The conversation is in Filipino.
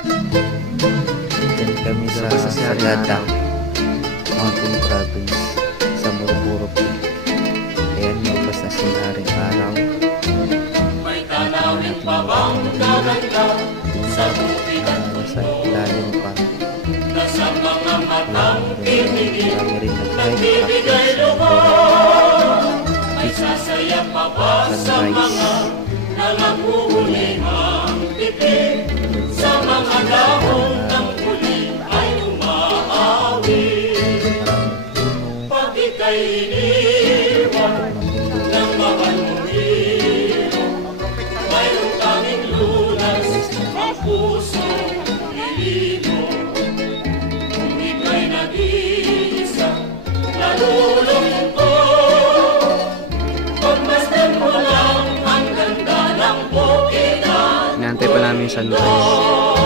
Diyan kami sa Sagada Mountain Province sa Murupuro po. Ayan, magpas na sinaring araw. May tanawin pa bang gaganda sa bukid at Sa ilalim pa. nasa mga matang titigil Kami rin nagbibigay lubos. May sasaya pa ba sa mga nangahuhulihang titig? Sa mga dahon ng huli ay umaawit. Pag ika'y iniwan ng mahal mong hero, mayroong tanging lunas ang pusong lilino. Kung ika'y nag-iisa, nalulungkot, pagmasdan mo lang ang ganda ng bukinan. Inaantay pa namin yung sunrise.